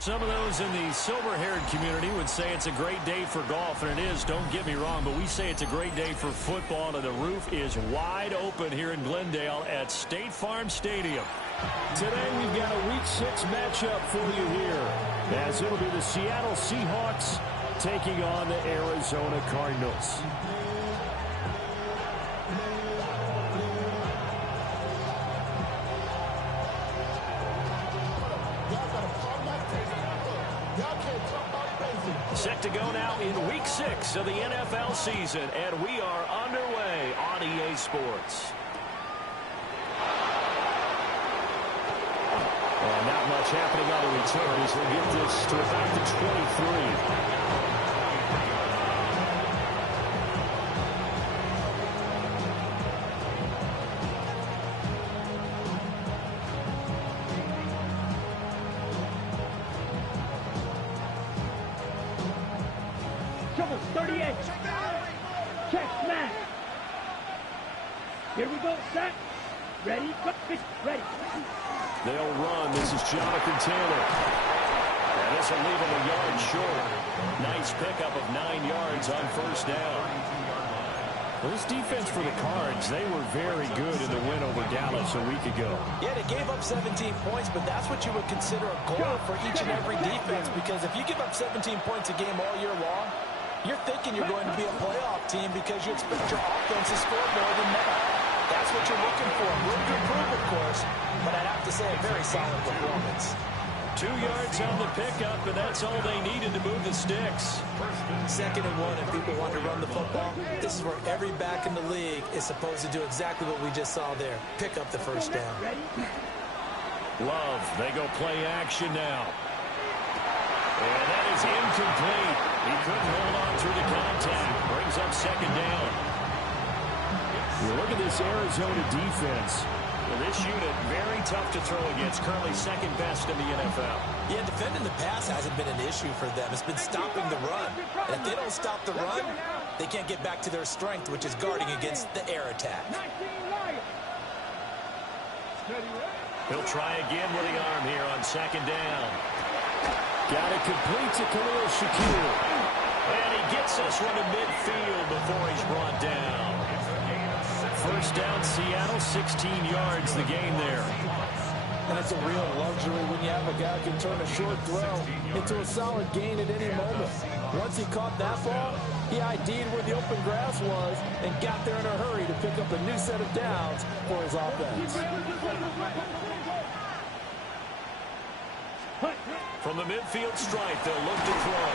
Some of those in the silver-haired community would say it's a great day for golf, and it is, don't get me wrong, but we say it's a great day for football, and the roof is wide open here in Glendale at State Farm Stadium. Today we've got a Week 6 matchup for you here, as it'll be the Seattle Seahawks taking on the Arizona Cardinals. Set to go now in Week 6 of the NFL season, and we are underway on EA Sports. And not much happening on the return as we'll get this to about the 23. Check, smash. Here we go, set. Ready, ready. They'll run. This is Jonathan Taylor. And this will leave him a yard short. Nice pickup of 9 yards on first down. Well, this defense for the Cards, they were very good in the win over Dallas a week ago. Yeah, they gave up 17 points, but that's what you would consider a goal for each and every defense, because if you give up 17 points a game all year long, you're thinking you're going to be a playoff team because you expect your offense to score more than that. That's what you're looking for. Room to improve, of course, but I'd have to say a very solid performance. 2 yards on the pickup, and that's all they needed to move the sticks. 2nd and 1, if people want to run the football, this is where every back in the league is supposed to do exactly what we just saw there. Pick up the first down. Love, they go play action now. And that is incomplete. He couldn't hold on through the contact. Brings up 2nd down. You look at this Arizona defense. Well, this unit, very tough to throw against. Currently 2nd best in the NFL. Yeah, defending the pass hasn't been an issue for them. It's been stopping the run. And if they don't stop the run, they can't get back to their strength, which is guarding against the air attack. He'll try again with the arm here on 2nd down. Got it complete to Khalil Shakir. And he gets this one to midfield before he's brought down. First down, Seattle, 16 yards the game there. And it's a real luxury when you have a guy who can turn a short throw into a solid gain at any moment. Once he caught that ball, he ID'd where the open grass was and got there in a hurry to pick up a new set of downs for his offense. From the midfield stripe, they'll look to throw.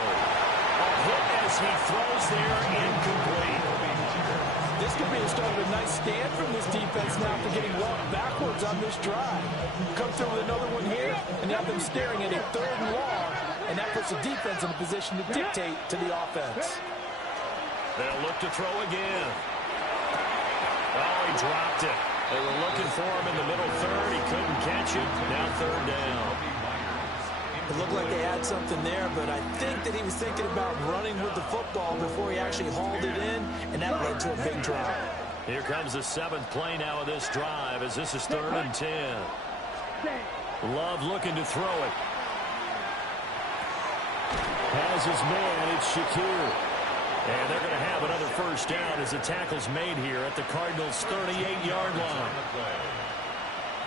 A hit as he throws there, incomplete. This could be a start of a nice stand from this defense now for getting walked backwards on this drive. Come through with another one here, and have them staring at a 3rd and long, and that puts the defense in a position to dictate to the offense. They'll look to throw again. Oh, he dropped it. They were looking for him in the middle 3rd. He couldn't catch it. Now 3rd down. It looked like they had something there, but I think that he was thinking about running with the football before he actually hauled it in, and that led to a big drop. Here comes the 7th play now of this drive as this is 3rd and 10. Love looking to throw it. Has his man, it's Shakir. And they're going to have another first down as the tackle's made here at the Cardinals' 38-yard line.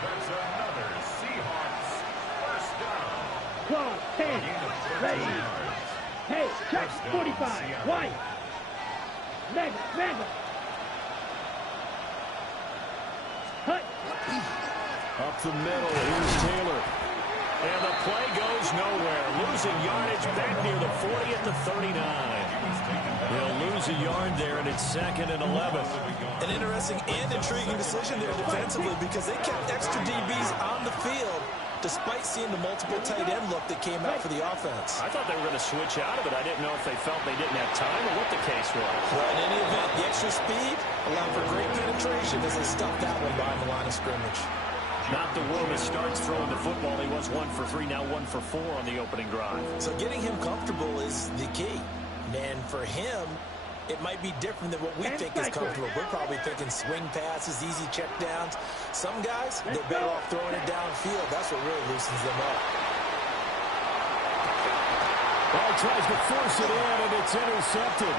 There's another Seahawks first down. Claw, 10, ready. Hey, check, 45, white. Mega. Hut. Up the middle, here's Taylor. And the play goes nowhere. Losing yardage back near the 40 at the 39. They'll lose a yard there, and it's 2nd and 11. An interesting and intriguing decision there defensively because they kept extra DBs on the field despite seeing the multiple tight end look that came out for the offense. I thought they were going to switch out of it. I didn't know if they felt they didn't have time or what the case was. Well, in any event, the extra speed allowed for great penetration as they stuffed that one behind the line of scrimmage. Not the warmest starts throwing the football. He was 1 for 3, now 1 for 4 on the opening drive. So getting him comfortable is the key. And for him, it might be different than what we think is comfortable. We're probably thinking swing passes, easy check downs. Some guys, they're better off throwing it downfield. That's what really loosens them up. Ball tries to force it in, and it's intercepted.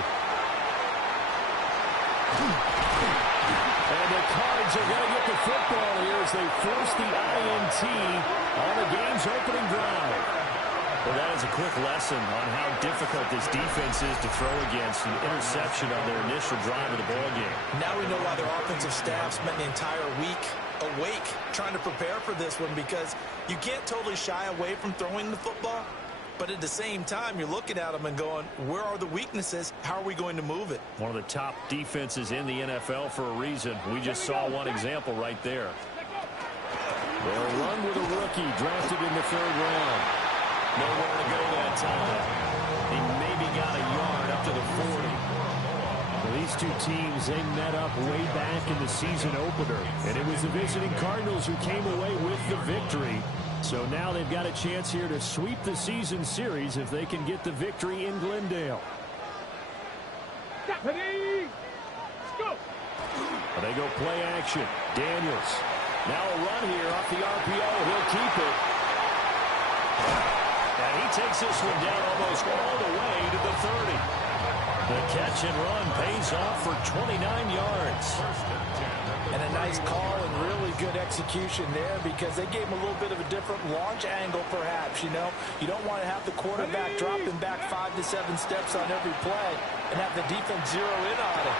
And the Cards are going to get the football here as they force the INT on the game's opening drive. Well, that is a quick lesson on how difficult this defense is to throw against. An interception on their initial drive of the ballgame. Now we know why their offensive staff spent the entire week awake trying to prepare for this one, because you can't totally shy away from throwing the football. But at the same time, you're looking at them and going, where are the weaknesses? How are we going to move it? One of the top defenses in the NFL for a reason. We just saw one example right there. They'll run with a rookie drafted in the 3rd round. Nowhere to go that time. He maybe got a yard up to the 40. Well, these two teams, they met up way back in the season opener. And it was the visiting Cardinals who came away with the victory. So now they've got a chance here to sweep the season series if they can get the victory in Glendale. Ready? Go! And they go play action. Daniels. Now a run here off the RPO. He'll keep it. And he takes this one down almost all the way to the 30. The catch and run pays off for 29 yards. And a nice call and really good execution there, because they gave him a little bit of a different launch angle perhaps, you know. You don't want to have the quarterback dropping back 5 to 7 steps on every play and have the defense zero in on it.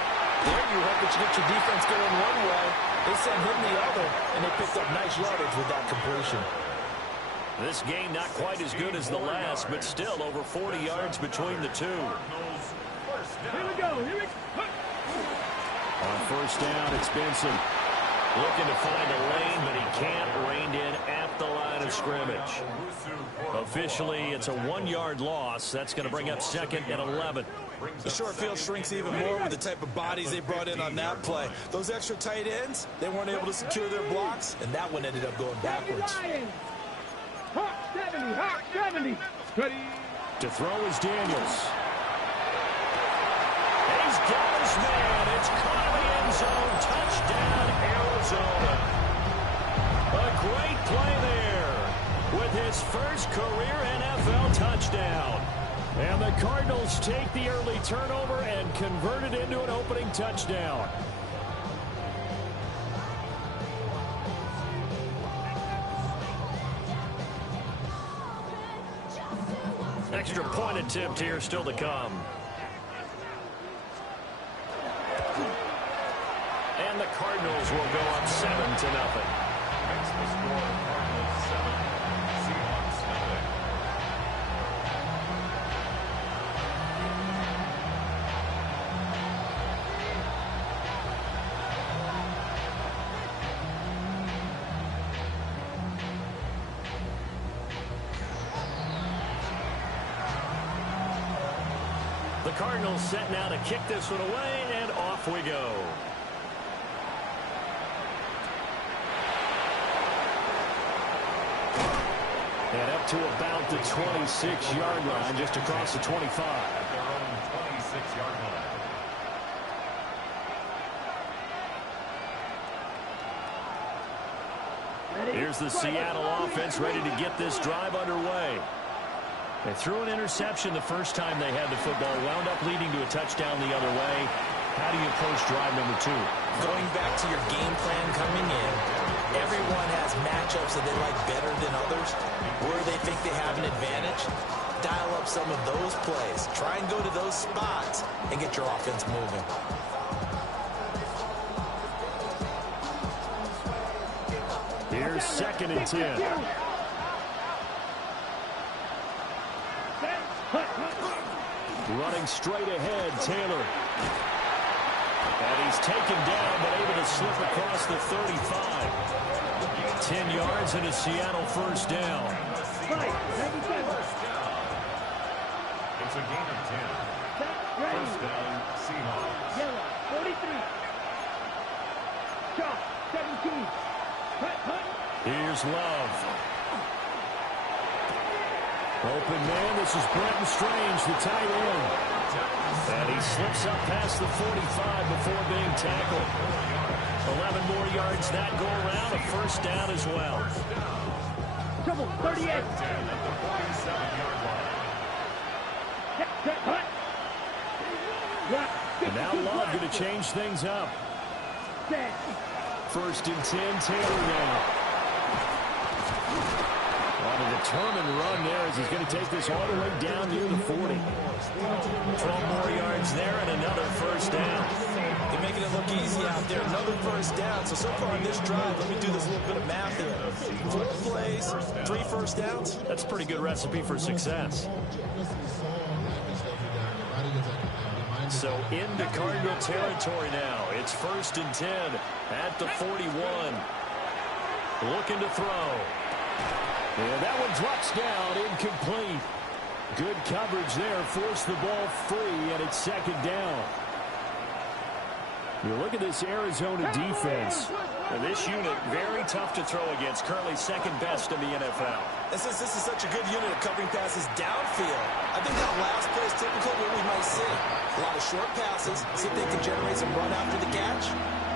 There you hope that you get your defense going one way. They sent him the other, and they picked up nice yardage with that completion. This game not quite as good as the last, but still over 40 yards between the two. Here we go. Here we go. On 1st down, it's Benson. Looking to find a lane, but he can't. Reined in at the line of scrimmage. Officially, it's a 1-yard loss. That's going to bring up 2nd and 11. The short field shrinks even more with the type of bodies they brought in on that play. Those extra tight ends, they weren't able to secure their blocks, and that one ended up going backwards. Hawk 70. Hawk 70. Ready? To throw is Daniels. He's got his man. It's caught in the end zone. Touchdown, Arizona. A great play there with his first career NFL touchdown. And the Cardinals take the early turnover and convert it into an opening touchdown. Extra point attempt here still to come. And the Cardinals will go up 7-0. Makes the score Cardinals 7, Seahawks nothing. The Cardinals set now to kick this one away, and off we go. And up to about the 26-yard line, just across the 25. At their own 26-yard line. Here's the Seattle offense ready to get this drive underway. They threw an interception the first time they had the football, wound up leading to a touchdown the other way. How do you approach drive number 2? Going back to your game plan coming in, everyone has matchups that they like better than others. Where they think they have an advantage, dial up some of those plays. Try and go to those spots and get your offense moving. Here's 2nd and 10. Running straight ahead, Taylor. And he's taken down, but able to slip across the 35. 10 yards and a Seattle first down. It's a gain of 10. First down, Seahawks. Yellow, 43. Chalk, 17. Hut. Here's Love. Open man, this is Brenton Strange, the tight end. And he slips up past the 45 before being tackled. 11 more yards that go around, a first down as well. Trouble, 38. And now Love going to change things up. First and 10, Taylor now. On a determined run there as he's going to take this all the way down near the 40. 12 more yards there and another first down. They're making it look easy out there. Another first down. So far in this drive, let me do this little bit of math here. 4 plays, 3 first downs. That's a pretty good recipe for success. So into Cardinal territory now. It's first and 10 at the 41. Looking to throw. And that one drops down, incomplete. Good coverage there, forced the ball free, and it's second down. You look at this Arizona defense. And this unit, very tough to throw against, currently second best in the NFL. And since this is such a good unit of covering passes downfield, I think that last play is typical of what we might see. A lot of short passes, see if they can generate some run after the catch,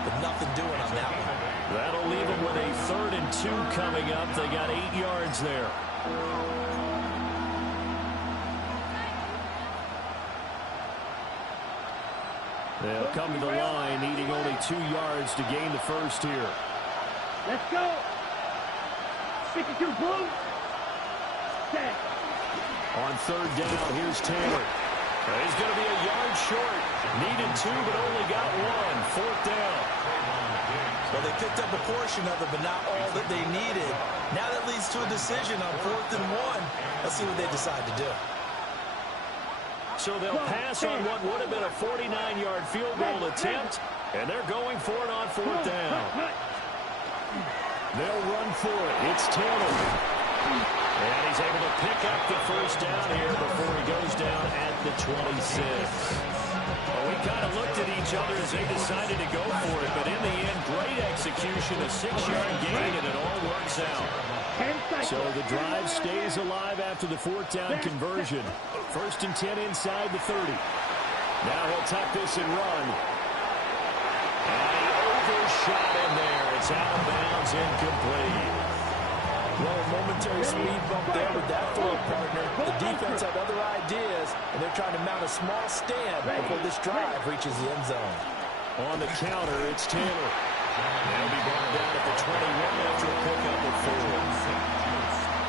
but nothing doing on that one. That'll leave them with a 3rd and 2 coming up. They got 8 yards there. They'll come to the line, needing only 2 yards to gain the first here. Let's go. 52 blue. Set. On 3rd down, here's Taylor. He's going to be a yard short. Needed 2, but only got 1. 4th down. Well, they picked up a portion of it, but not all that they needed. Now that leads to a decision on 4th and 1. Let's see what they decide to do. So they'll pass on what would have been a 49-yard field goal attempt, and they're going for it on 4th down. They'll run for it. It's Taylor. And he's able to pick up the first down here before he goes down at the 26. Well, we kind of looked at each other as they decided to go for it, but in the end, great execution, a 6-yard gain, and it all works out. So the drive stays alive after the 4th down conversion. First and 10 inside the 30. Now he'll tuck this and run. And he overshot in there. It's out of bounds, incomplete. Well, a momentary speed bump there with that throw, partner. The defense had other ideas, and they're trying to mount a small stand before this drive reaches the end zone. On the counter, it's Taylor. They'll be brought down at the 21 after a pickup of 4.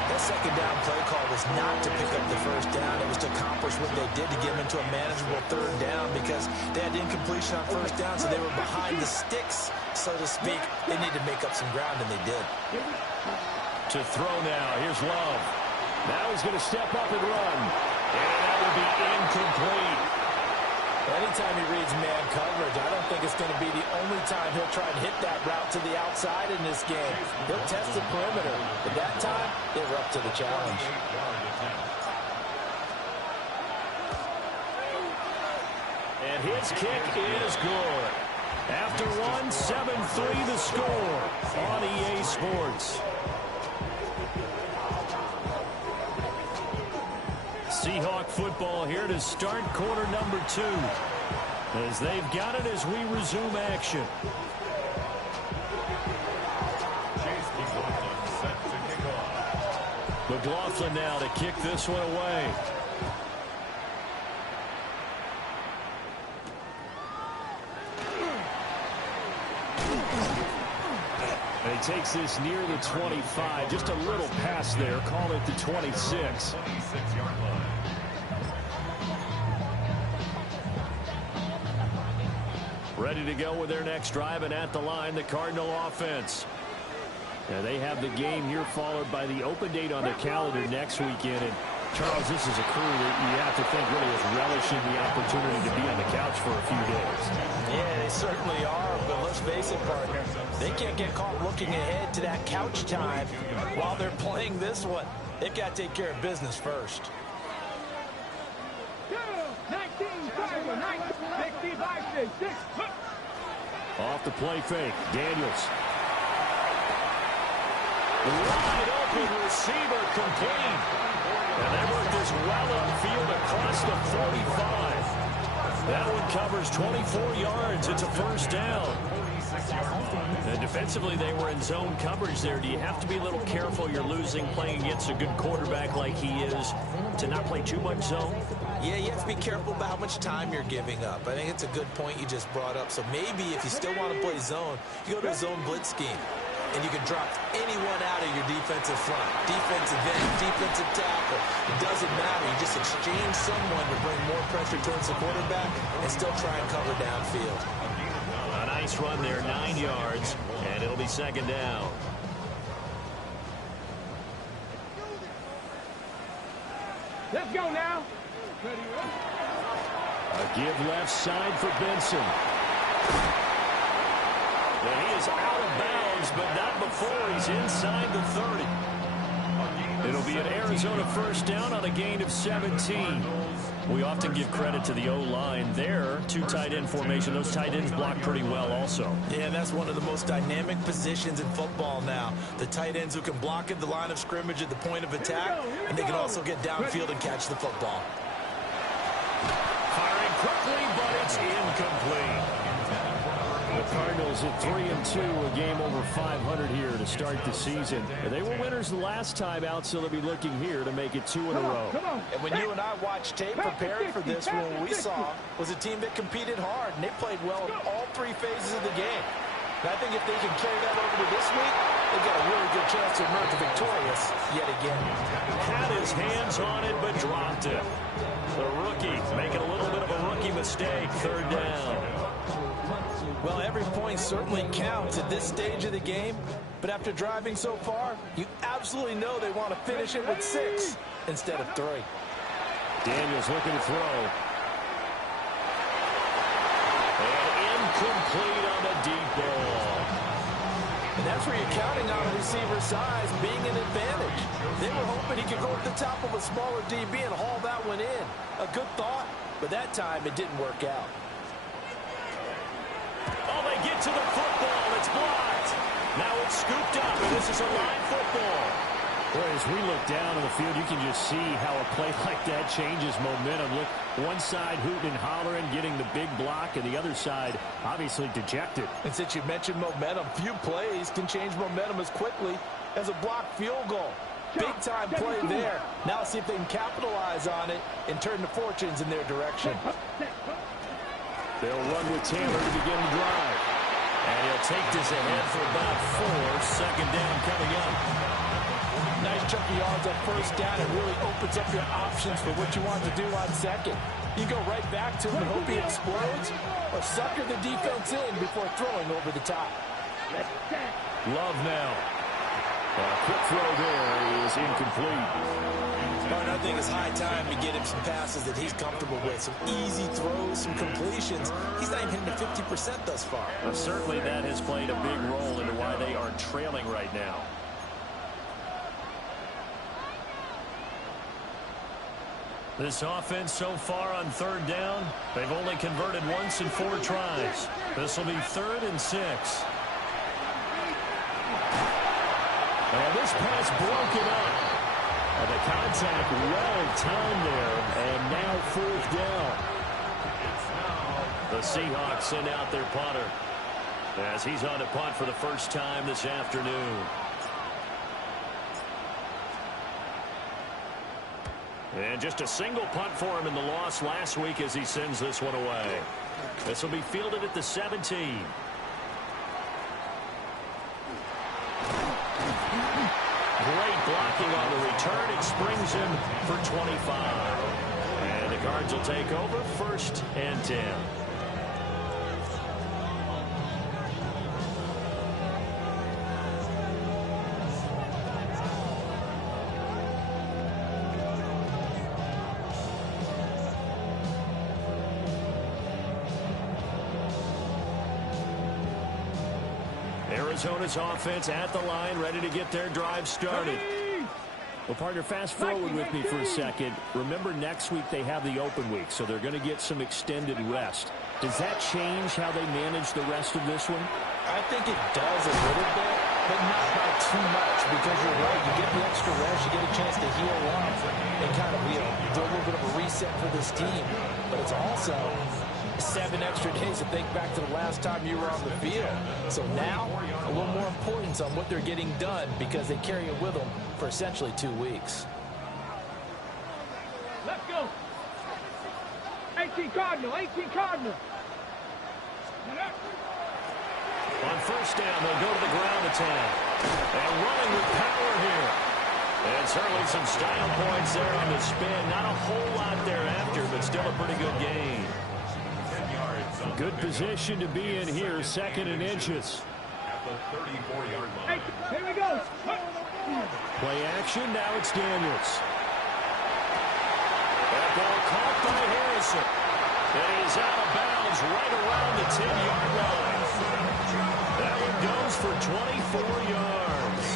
That second down play call was not to pick up the first down. It was to accomplish what they did to get them into a manageable 3rd down because they had incompletion on first down, so they were behind the sticks, so to speak. They needed to make up some ground, and they did. To throw now. Here's Love. Now he's going to step up and run. And that will be incomplete. Anytime he reads man coverage, I don't think it's going to be the only time he'll try and hit that route to the outside in this game. He'll test the perimeter, but that time, they were up to the challenge. And his kick is good. After one, 7-3 the score on EA Sports. Seahawk football here to start quarter number 2. As they've got it as we resume action. McLaughlin now to kick this one away. And he takes this near the 25. Just a little pass there. Call it the 26. Ready to go with their next drive, and at the line, the Cardinal offense. And they have the game here followed by the open date on their calendar next weekend. And Charles, this is a crew that you have to think really is relishing the opportunity to be on the couch for a few days. Yeah, they certainly are, but let's face it, partner. They can't get caught looking ahead to that couch time while they're playing this one. They've got to take care of business first. 19, 65, 6. Off the play fake, Daniels. Wide open receiver complete. And they work this well upfield across the 45. That one covers 24 yards. It's a first down. And defensively, they were in zone coverage there. Do you have to be a little careful? You're losing playing against a good quarterback like he is to not play too much zone? Yeah, you have to be careful about how much time you're giving up. I think it's a good point you just brought up. So maybe if you still want to play zone, you go to a zone blitz scheme. And you can drop anyone out of your defensive front. Defensive end, defensive tackle. It doesn't matter. You just exchange someone to bring more pressure towards the quarterback and still try and cover downfield. A nice run there, 9 yards, and it'll be second down. Let's go now. A give left side for Benson. And he is out of bounds, but not before he's inside the 30. It'll be an Arizona first down on a gain of 17. We often give credit to the O-line there. 2 tight end formation. Those tight ends block pretty well also. Yeah, that's one of the most dynamic positions in football now. The tight ends who can block at the line of scrimmage at the point of attack, and they can also get downfield and catch the football. Firing quickly, but it's incomplete. The Cardinals at 3-2, a game over 500 here to start the season. They were winners the last time out, so they'll be looking here to make it 2 in a row. And when you and I watched tape preparing for this one, what we saw was a team that competed hard, and they played well in all 3 phases of the game. And I think if they can carry that over to this week, they've got a really good chance to emerge victorious yet again. Had his hands on it, but dropped it. The rookie making a little bit of a rookie mistake, third down. Well, every point certainly counts at this stage of the game, but after driving so far, you absolutely know they want to finish it with 6 instead of 3. Daniels looking to throw. And incomplete on the deep ball. And that's where you're counting on a receiver's size being an advantage. They were hoping he could go to the top of a smaller DB and haul that one in. A good thought, but that time it didn't work out. Oh, they get to the football. It's blocked. Now it's scooped up, and this is a line football. Boy, as we look down on the field, you can just see how a play like that changes momentum. Look, one side hooting and hollering, getting the big block, and the other side obviously dejected. And since you mentioned momentum, few plays can change momentum as quickly as a blocked field goal. Big-time play there. Now see if they can capitalize on it and turn the fortunes in their direction. They'll run with Taylor to begin the drive. And he'll take this ahead for about 4. Second down coming up. Nice chunk of yards on first down. It really opens up your options for what you want to do on second. You go right back to him and hope he explodes, or sucker the defense in before throwing over the top. Love now. A quick throw there is incomplete. But I think it's high time to get him some passes that he's comfortable with. Some easy throws, some completions. He's not even hitting the 50% thus far. Well, certainly that has played a big role into why they are trailing right now. This offense so far on third down, they've only converted once in 4 tries. This will be 3rd and 6. And this pass broken up. And the contact well timed there, and now 4th down. The Seahawks send out their punter as he's on to punt for the first time this afternoon. And just a single punt for him in the loss last week as he sends this one away. This will be fielded at the 17. Great blocking on the return. It springs him for 25. And the Cards will take over 1st and 10. Arizona's offense at the line, ready to get their drive started. Well, partner, fast forward with me for a second. Remember, next week they have the open week, so they're going to get some extended rest. Does that change how they manage the rest of this one? I think it does a little bit. but not by too much, because you're right. You get the extra rest, you get a chance to heal up and kind of, do a little bit of a reset for this team. But it's also 7 extra days to think back to the last time you were on the field. So now, a little more importance on what they're getting done, because they carry it with them for essentially 2 weeks. Let's go. 18 Cardinal, 18 Cardinal. On first down, they'll go to the ground attack. And running with power here. And certainly some style points there on the spin. Not a whole lot thereafter, but still a pretty good gain. Good position to be in here, 2nd and inches. At the 34-yard line. Hey, here we go. Play action, now it's Daniels. That ball caught by Harrison. It is out of bounds right around the 10-yard line. That one goes for 24 yards.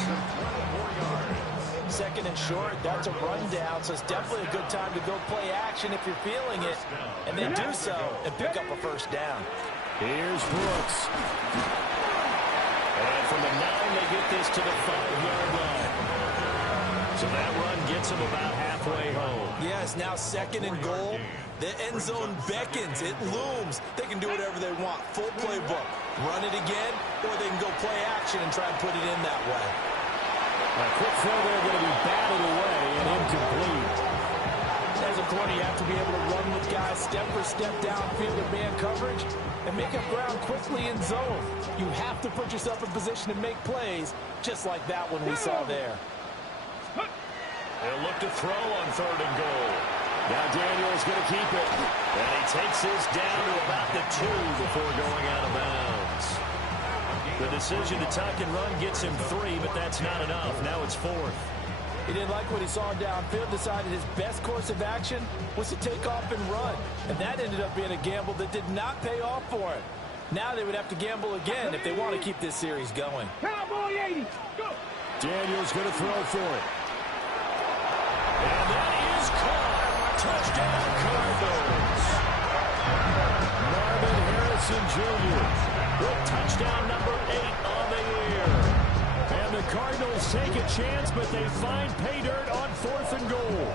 2nd and short, that's a rundown, so it's definitely a good time to go play action if you're feeling it. And they do so and pick up a first down. Here's Brooks. And from the 9, they get this to the 5-yard line. So that run gets them about halfway home. Yeah, it's now 2nd and goal. The end zone beckons. It looms. They can do whatever they want. Full playbook. Run it again, or they can go play action and try and put it in that way. A quick throw there going to be batted away and incomplete. As a corner, you have to be able to run with guys step for step downfield in man coverage and make up ground quickly in zone. You have to put yourself in position to make plays, just like that one we saw there. They'll look to throw on 3rd and goal. Now Daniel's going to keep it. And he takes this down to about the 2 before going out of bounds. The decision to tuck and run gets him 3, but that's not enough. Now it's 4th. He didn't like what he saw downfield, decided his best course of action was to take off and run. And that ended up being a gamble that did not pay off for him. Now they would have to gamble again if they want to keep this series going. Cowboy 80. Go. Daniel's going to throw for it. And that is caught. Touchdown, Cardinals. Marvin Harrison Jr. with touchdown number 8 on the year. And the Cardinals take a chance, but they find pay dirt on 4th and goal.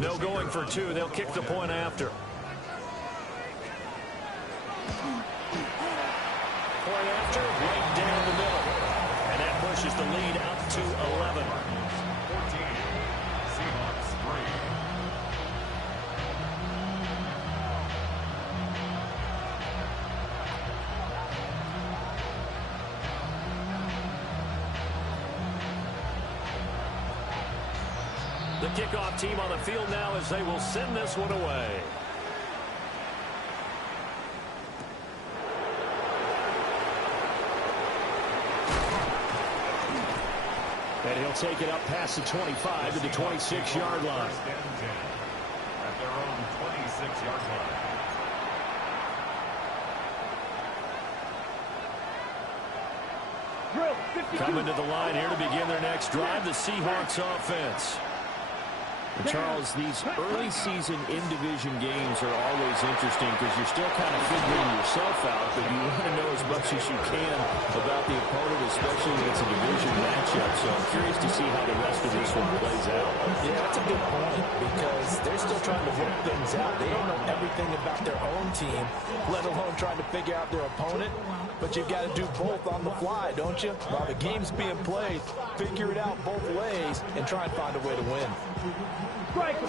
No going for 2. They'll kick the point after. Point after, right down the middle. And that pushes the lead up to 11. 14. Seahawks 3. The kickoff team on the field now as they will send this one away. And he'll take it up past the 25 to the 26-yard line. First and 10 at their own 26-yard line. Drill. 52. Coming to the line here to begin their next drive, the Seahawks offense. And Charles, these early season in-division games are always interesting because you're still kind of figuring yourself out, but you want to know as much as you can about the opponent, especially when it's a division matchup. So I'm curious to see how the rest of this one plays out. Yeah, that's a good point, because they're still trying to work things out. They don't know everything about their own team, let alone trying to figure out their opponent. But you've got to do both on the fly, don't you? While the game's being played, figure it out both ways and try and find a way to win. Strike. 3.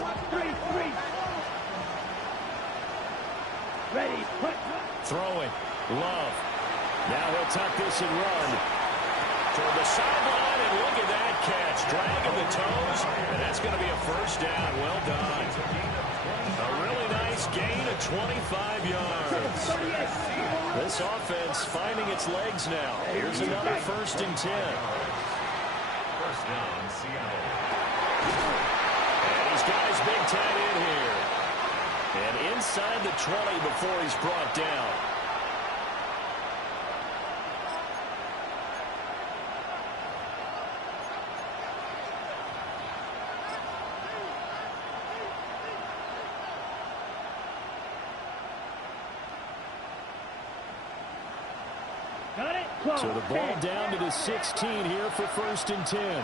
Ready. Put. Throwing. Love. Now he'll tuck this and run. Toward the sideline, and look at that catch. Dragging the toes, and that's going to be a first down. Well done. A really nice gain of 25 yards. This offense finding its legs now. Here's another 1st and 10. First down, Seattle. And he's got his big tight end here. And inside the 20 before he's brought down. So the ball down to the 16 here for 1st and 10.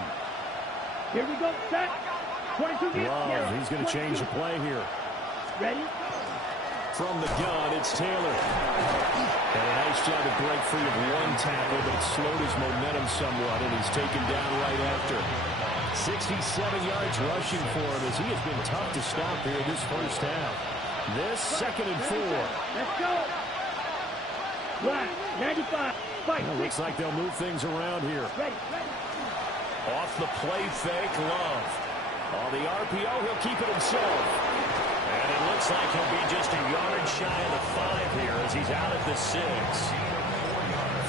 Here we go. Set. 22. Love, he's going to change the play here. Ready? From the gun, it's Taylor. And a nice job to break free of one tackle, but it slowed his momentum somewhat, and he's taken down right after. 67 yards rushing for him as he has been tough to stop here this first half. This 2nd and 4. Let's go. Right. 95. Fight. Well, looks like they'll move things around here. Ready. Off the play fake, Love. On the RPO, he'll keep it himself. And it looks like he'll be just a yard shy of the 5 here as he's out at the 6.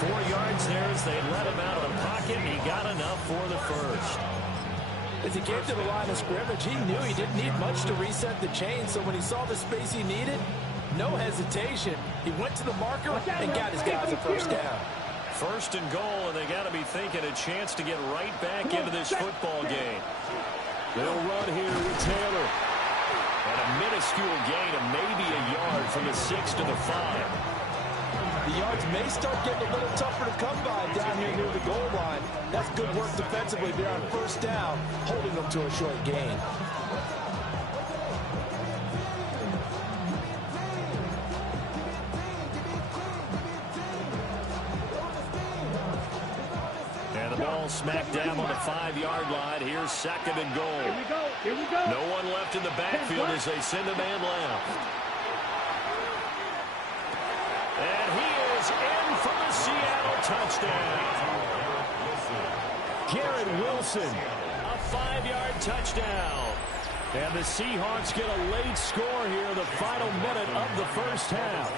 4 yards there as they let him out of the pocket. He got enough for the first. As he came to the line of scrimmage, he knew he didn't need much to reset the chain, so when he saw the space he needed, no hesitation. He went to the marker and got his guys a first down. 1st and goal, and they got to be thinking a chance to get right back into this football game. They'll run here with Taylor. And a minuscule gain of maybe a yard from the 6 to the 5. The yards may start getting a little tougher to come by down here near the goal line. That's good work defensively there on 1st down, holding them to a short gain. And the ball smacked down on the 5-yard line. Here's 2nd and goal. Here we go. Here we go. No one left in the backfield as they send a man left. And he is in for the Seattle touchdown. Garrett Wilson. A 5-yard touchdown. And the Seahawks get a late score here, the final minute of the first half.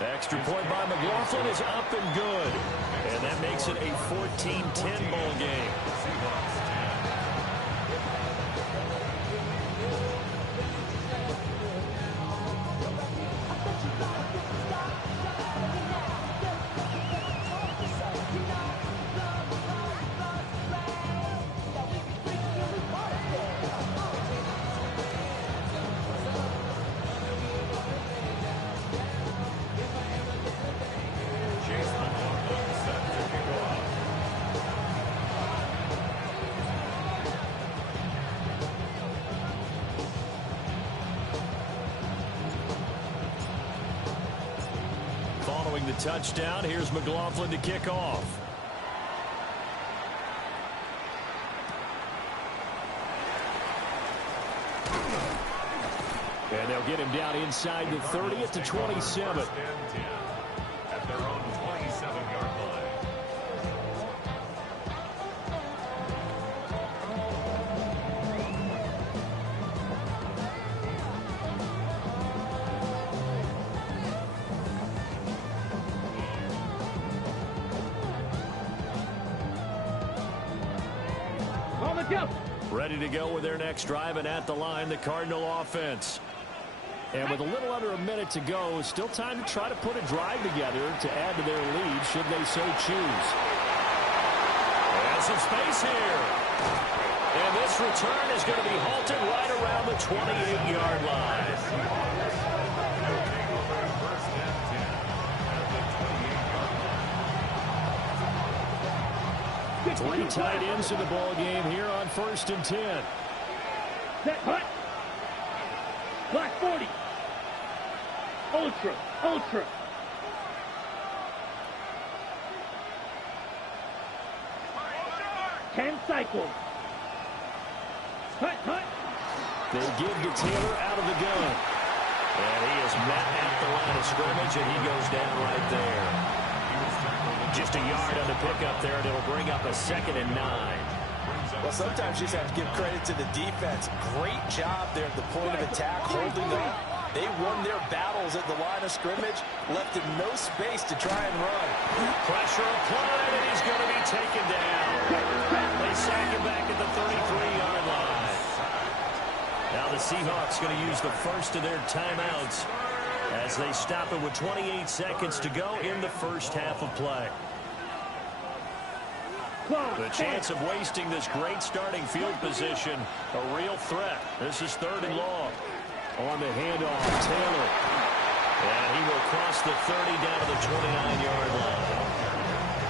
Extra point by McLaughlin is up and good. And that makes it a 14-10 ball game. Following the touchdown, here's McLaughlin to kick off. And they'll get him down inside the 30 at the 27. At their own 27-yard line. Ready to go with their next drive, and at the line, the Cardinal offense. And with a little under a minute to go, still time to try to put a drive together to add to their lead, should they so choose. And some space here. And this return is going to be halted right around the 28-yard line. 3 tight ends in the ball game here on 1st and 10. Set, hut. Black 40. Ultra. 10 cycles. Hut. They give to Taylor out of the gun. And he is met at the line of scrimmage, and he goes down right there. Just a yard on the pickup there, and it'll bring up a 2nd and 9. Well, sometimes you just have to give credit to the defense. Great job there at the point of attack, holding up. They won their battles at the line of scrimmage, left him no space to try and run. Pressure applied, and he's going to be taken down. They sack him back at the 33-yard line. Now the Seahawks going to use the first of their timeouts as they stop it with 28 seconds to go in the first half of play. The chance of wasting this great starting field position, a real threat. This is 3rd and long. On the handoff, Taylor. And he will cross the 30 down to the 29-yard line.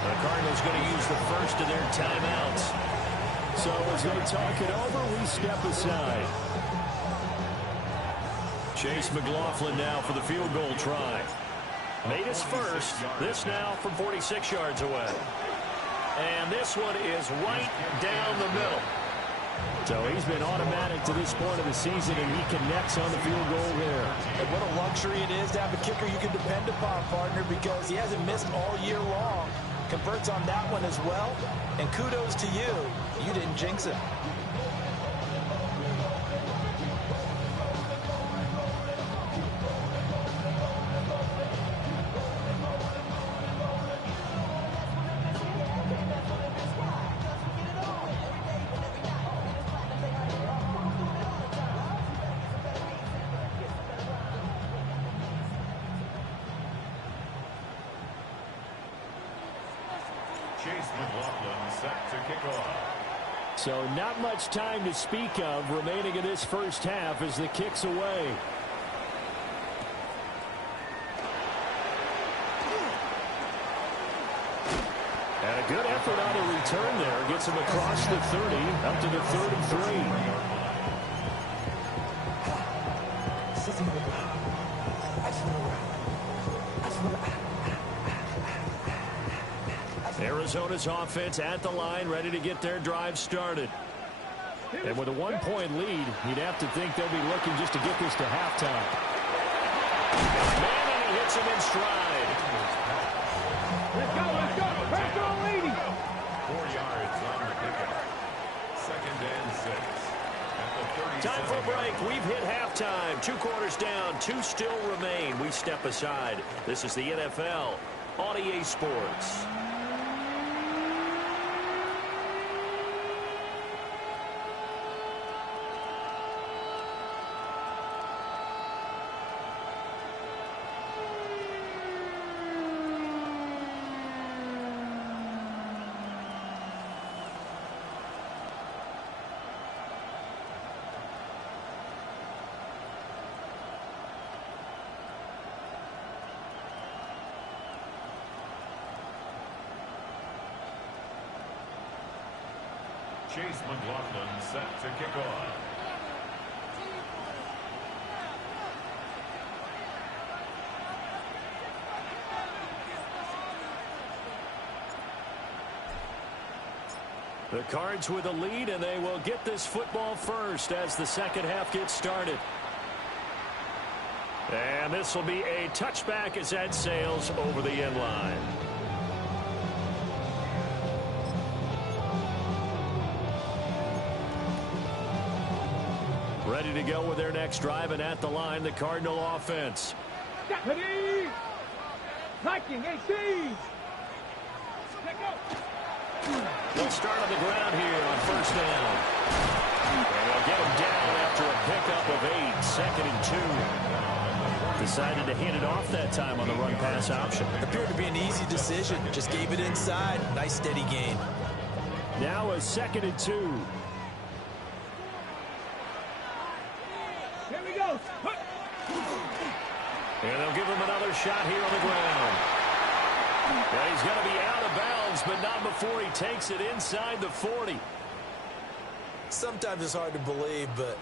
The Cardinals going to use the first of their timeouts. So as they talk it over, we step aside. Chase McLaughlin now for the field goal try. Made his first. This now from 46 yards away. And this one is right down the middle. So he's been automatic to this point of the season, and he connects on the field goal there. And what a luxury it is to have a kicker you can depend upon, partner, because he hasn't missed all year long. Converts on that one as well. And kudos to you. You didn't jinx him. Chase McLaughlin set to kick off. So not much time to speak of remaining in this first half as the kick's away. And a good effort on the return there. Gets him across the 30, up to the 33. Arizona's offense at the line, ready to get their drive started. And with a one-point lead, you'd have to think they'll be looking just to get this to halftime. Man, and he hits him in stride. Let's go, let's go. Let's go, lady. 4 yards on the pickup. 2nd and 6. At the 37. Time for a break. We've hit halftime. 2 quarters down. 2 still remain. We step aside. This is the NFL on EA Sports. Chase McLaughlin set to kick off. The Cards with a lead, and they will get this football first as the second half gets started. And this will be a touchback as that sails over the end line. Ready to go with their next drive, and at the line, the Cardinal offense. Ready. Hiking, 18. They'll start on the ground here on first down. And they'll get him down after a pickup of 8, 2nd and 2. Decided to hand it off that time on the run-pass option. Appeared to be an easy decision. Just gave it inside. Nice, steady gain. Now a 2nd and 2. Here we go. And they'll give him another shot here on the ground. Well, he's going to be out of bounds, but not before he takes it inside the 40. Sometimes it's hard to believe, but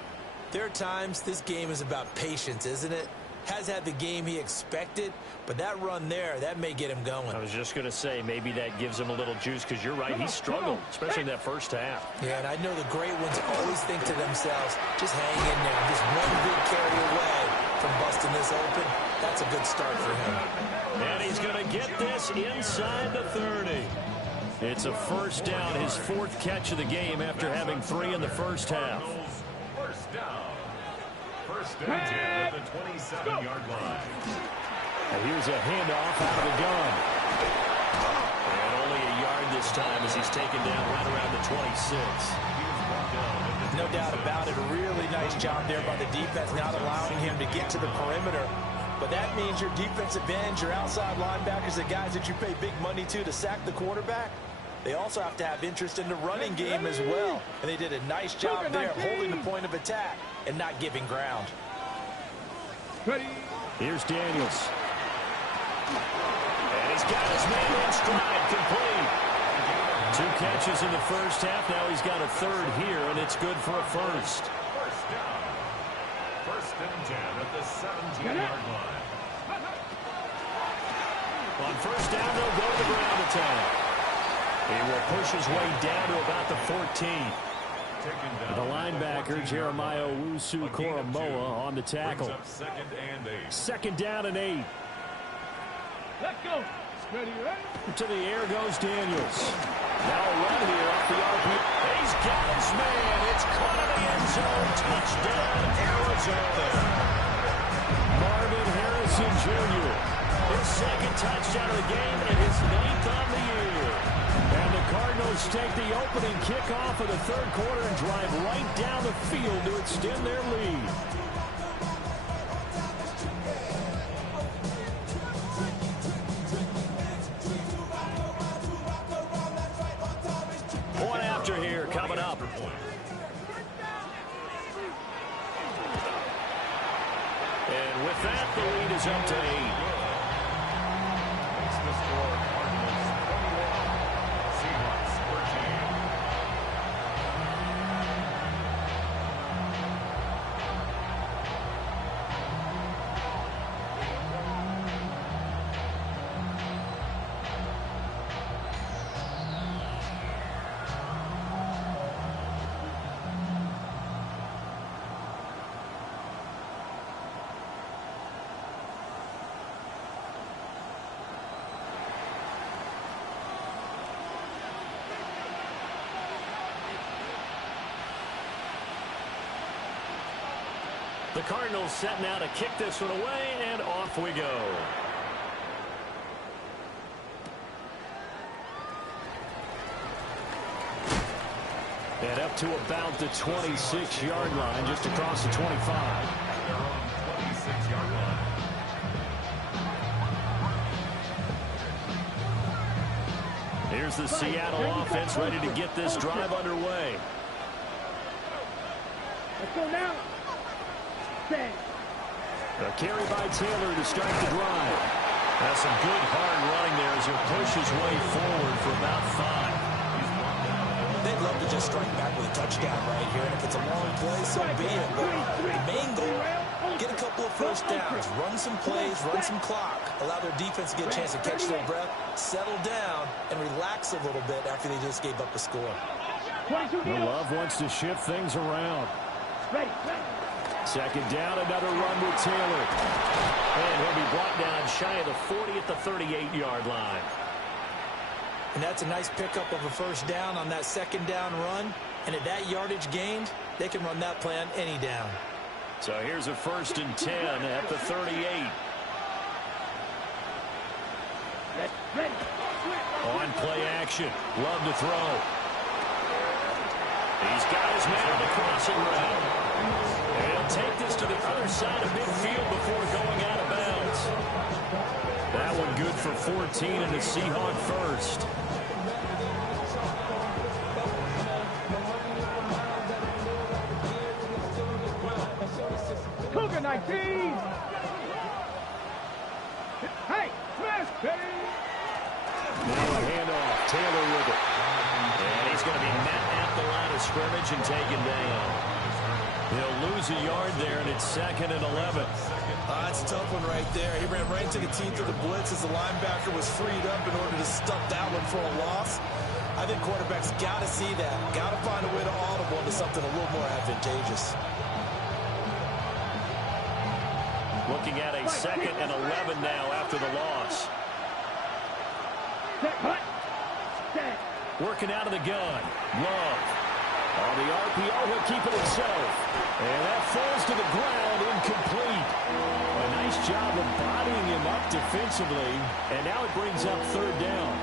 there are times this game is about patience, isn't it? Has had the game he expected, but that run there, that may get him going. I was just going to say, maybe that gives him a little juice, because you're right, he struggled, especially in that first half. Yeah, and I know the great ones always think to themselves, just hang in there. Just one big carry away from busting this open. That's a good start for him. And he's going to get this inside the 30. It's a first down, his 4th catch of the game after having 3 in the first half. First down. First and 10 at the 27-yard line. And here's a handoff out of the gun. And only a yard this time as he's taken down right around the 26. No doubt about it. A really nice job there by the defense, not allowing him to get to the perimeter. But that means your defensive ends, your outside linebackers, the guys that you pay big money to sack the quarterback, they also have to have interest in the running game as well. And they did a nice job there holding the point of attack and not giving ground. Ready. Here's Daniels. And he's got his man in stride, complete. 2 catches in the first half. Now he's got a third here, and it's good for a first. First down. First and 10 at the 17-yard line. On first down, they'll go to the ground attack. He will push his way down to about the 14. The linebacker, Jeremiah Owusu-Koramoah, on the tackle. Second and 8. Second down and 8. Let's go. Ready, ready? To the air goes Daniels. Now a run here off the RP. He's got his man. It's caught in the end zone. Touchdown, Arizona. Marvin Harrison Jr. His second touchdown of the game and his 9th on the year. And the Cardinals take the opening kickoff of the third quarter and drive right down the field to extend their lead. Point after here coming up. And with that, the lead is up to 8. Makes the score Cardinals 21, Seahawks 14. The Cardinals set now to kick this one away, and off we go. And up to about the 26-yard line, just across the 25. They're on 26-yard line. Here's the Seattle offense ready to get this drive underway. Let's go now. A carry by Taylor to start the drive. That's some good hard running there as he'll push his way forward for about 5. They'd love to just strike back with a touchdown right here, and if it's a long play, so be it. But the main goal, get a couple of first downs, run some plays, run some clock, allow their defense to get a chance to catch their breath, settle down, and relax a little bit after they just gave up a score. Love wants to shift things around. Ready. Second down, another run with Taylor. And he'll be brought down shy of the 40 at the 38-yard line. And that's a nice pickup of a first down on that second down run. And at that yardage gained, they can run that play on any down. So here's a 1st and 10 at the 38. Ready. On play action. Love to throw. He's got his man on the crossing route. And he'll take this to the other side of midfield before going out of bounds. That one good for 14 and a Seahawk first. Cougar 19. Hey, smash, baby. Now a handoff. Taylor with it. And he's going to be met at the line of scrimmage and taken down. He'll lose a yard there, and it's 2nd and 11. That's a tough one right there. He ran right into the teeth of the blitz as the linebacker was freed up in order to stuff that one for a loss. I think quarterbacks got to see that. Got to find a way to audible into something a little more advantageous. Looking at a 2nd and 11 now after the loss. Working out of the gun. Love. On the RPO, he'll keep it himself. And that falls to the ground, incomplete. A nice job of bodying him up defensively. And now it brings up 3rd down.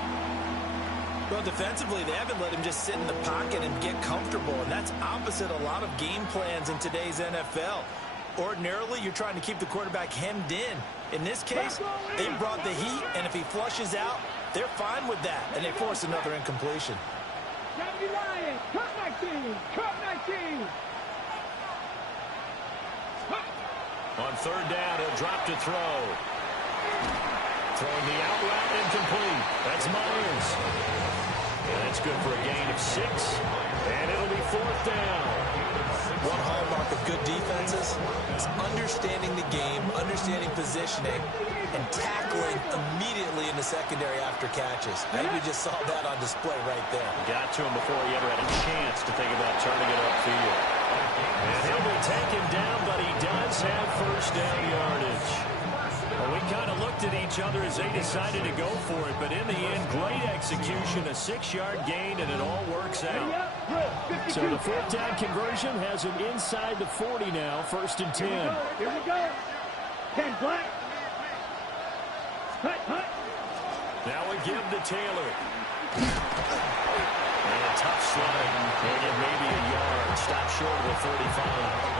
Well, defensively, they haven't let him just sit in the pocket and get comfortable. And that's opposite a lot of game plans in today's NFL. Ordinarily, you're trying to keep the quarterback hemmed in. In this case, they brought the heat, and if he flushes out, they're fine with that, and they force another incompletion. On third down, he'll drop to throw. Throwing the out route incomplete. That's Myers. And that's good for a gain of 6. And it'll be fourth down. One hallmark of good defenses is understanding the game, understanding positioning, and tackling immediately in the secondary after catches. I think we just saw that on display right there. Got to him before he ever had a chance to think about turning it upfield. And he'll be taken down, but he does have first down yardage. Well, we kind of looked at each other as they decided to go for it, but in the end, great execution, a 6-yard gain, and it all works out. So the fourth down conversion has him inside the 40 now, first and 10. Here we go. 10 black. Hut. Now we give to Taylor. And a tough slide. Maybe a yard. Stop short of the 35.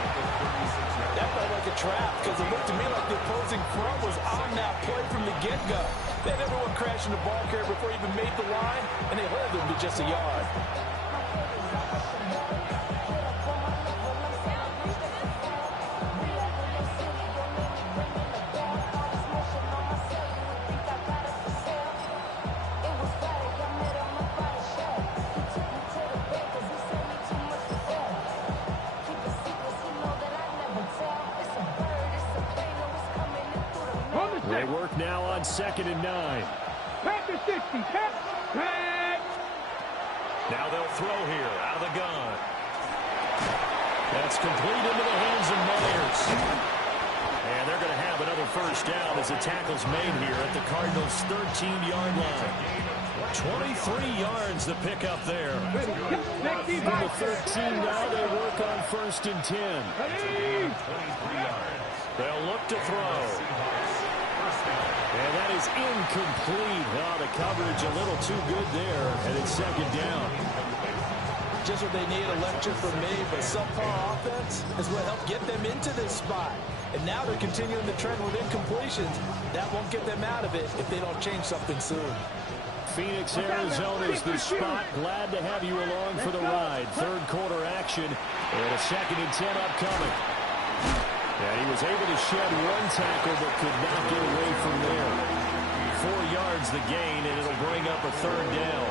That felt like a trap because it looked to me like the opposing front was on that play from the get-go. They had everyone crashing the ball carrier before he even made the line, and they hold him to just a yard. They work now on 2nd and 9. Back to 60. Back. Now they'll throw here out of the gun. That's complete into the hands of Myers. And they're going to have another first down as the tackle's made here at the Cardinals' 13-yard line. 23 yards to pick up there. From the 13 now, they work on first and 10. They'll look to throw. And that is incomplete. Oh, the coverage a little too good there, and it's second down. Just what they need, a lecture from me, but subpar offense is what helped get them into this spot. And now they're continuing the trend with incompletions. That won't get them out of it if they don't change something soon. Phoenix, Arizona is the spot. Glad to have you along for the ride. Third quarter action, and a 2nd and 10 upcoming. And he was able to shed one tackle, but could not get away from there. 4 yards the gain, and it'll bring up a third down.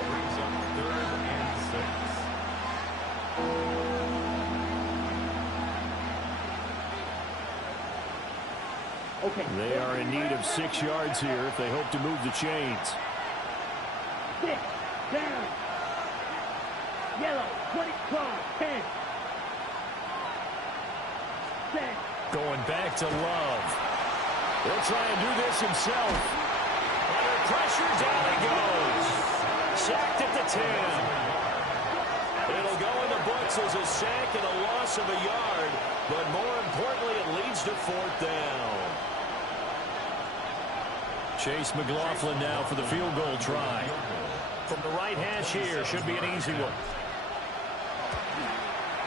Okay. They are in need of 6 yards here if they hope to move the chains. 6 down. Yellow. 20 card. 10. 10. Going back to Love. He'll try and do this himself. Under pressure, down he goes. Sacked at the 10. It'll go in the books as a sack and a loss of a yard, but more importantly, it leads to fourth down. Chase McLaughlin now for the field goal try. From the right hash here, should be an easy one.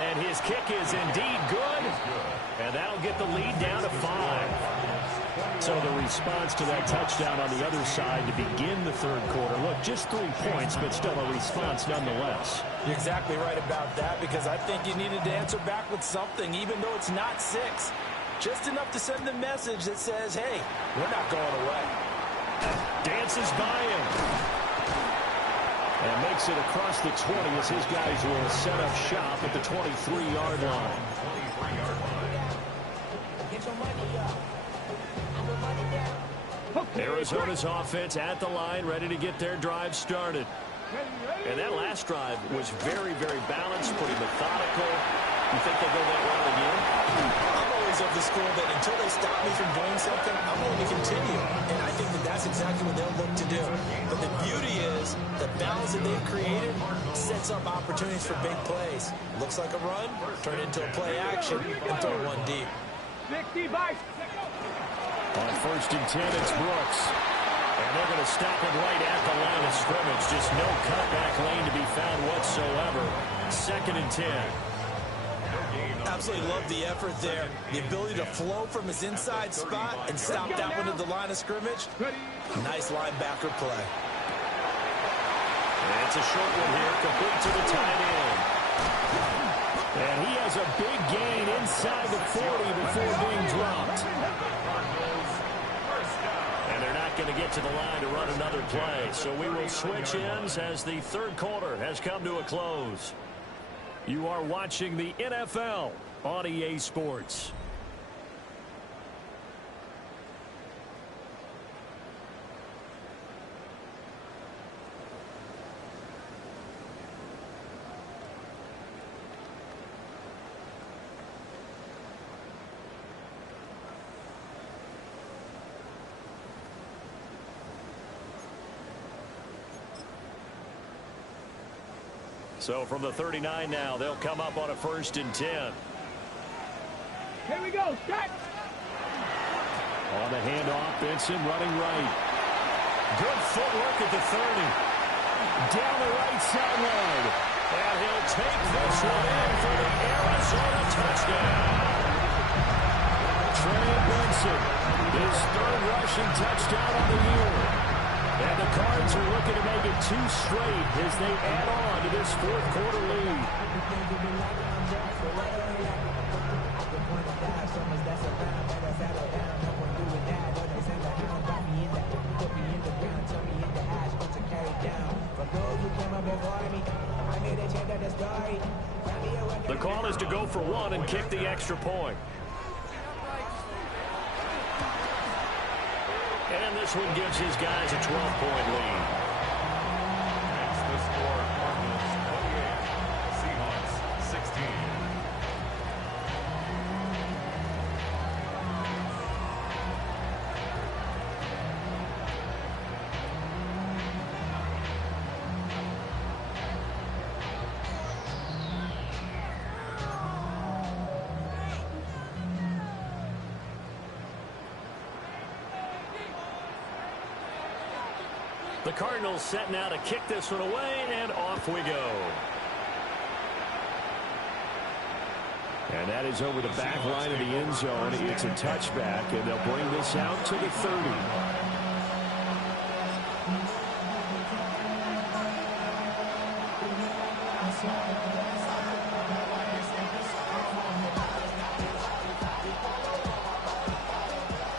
And his kick is indeed good. And that'll get the lead down to 5. So the response to that touchdown on the other side to begin the third quarter. Look, just 3 points, but still a response nonetheless. You're exactly right about that because I think you needed to answer back with something, even though it's not 6. Just enough to send the message that says, hey, we're not going away. Dances by him. And makes it across the 20 as his guys will set up shop at the 23-yard line. Arizona's offense at the line, ready to get their drive started. And that last drive was very, very balanced, pretty methodical. You think they'll go that route again? I'm always of the school that until they stop me from doing something, I'm going to continue. And I think that that's exactly what they'll look to do. But the beauty is the balance that they've created sets up opportunities for big plays. Looks like a run, turn it into a play action, and throw one deep. 60 by. On first and 10, it's Brooks. And they're going to stop it right at the line of scrimmage. Just no cutback lane to be found whatsoever. 2nd and 10. Absolutely love the effort there. The ability to flow from his inside spot and stop that one at the line of scrimmage. Nice linebacker play. And it's a short one here, complete to the tight end. And he has a big gain inside the 40 before being dropped. And they're not going to get to the line to run another play. So we will switch ends as the third quarter has come to a close. You are watching the NFL on EA Sports. So from the 39 now, they'll come up on a 1st and 10. Here we go. Start. On the handoff, Benson running right. Good footwork at the 30. Down the right sideline. And he'll take this one in for the Arizona touchdown. Trey Benson, his 3rd rushing touchdown of the year. And the Cards are looking to make it 2 straight as they add on to this 4th quarter lead. The call is to go for 1 and kick the extra point. And this one gives his guys a 12-point lead. That's the score. Cardinals 28, Seahawks 16. The Cardinals set now to kick this one away, and off we go. And that is over the back line of the end zone. It's a touchback, and they'll bring this out to the 30.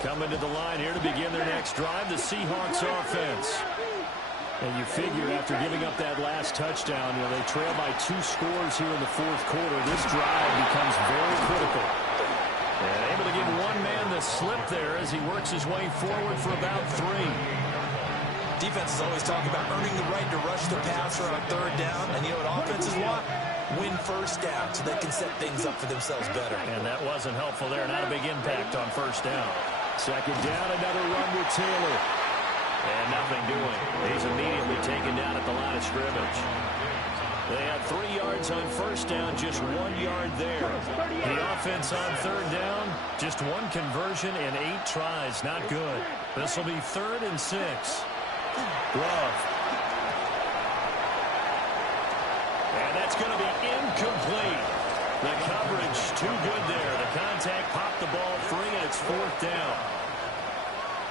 Coming to the line here to begin their next drive, the Seahawks offense. And you figure after giving up that last touchdown, they trail by 2 scores here in the 4th quarter. This drive becomes very critical. And able to give one man the slip there as he works his way forward for about 3. Defenses always talk about earning the right to rush the passer on 3rd down. And you know what offenses want? Win 1st down so they can set things up for themselves better. And that wasn't helpful there. Not a big impact on 1st down. 2nd down, another run with Taylor. And nothing doing. He's immediately taken down at the line of scrimmage. They had 3 yards on 1st down, just 1 yard there. The offense on 3rd down, just 1 conversion in 8 tries. Not good. This will be 3rd and 6. Glove. And that's going to be incomplete. The coverage too good there. The contact popped the ball free, and it's 4th down.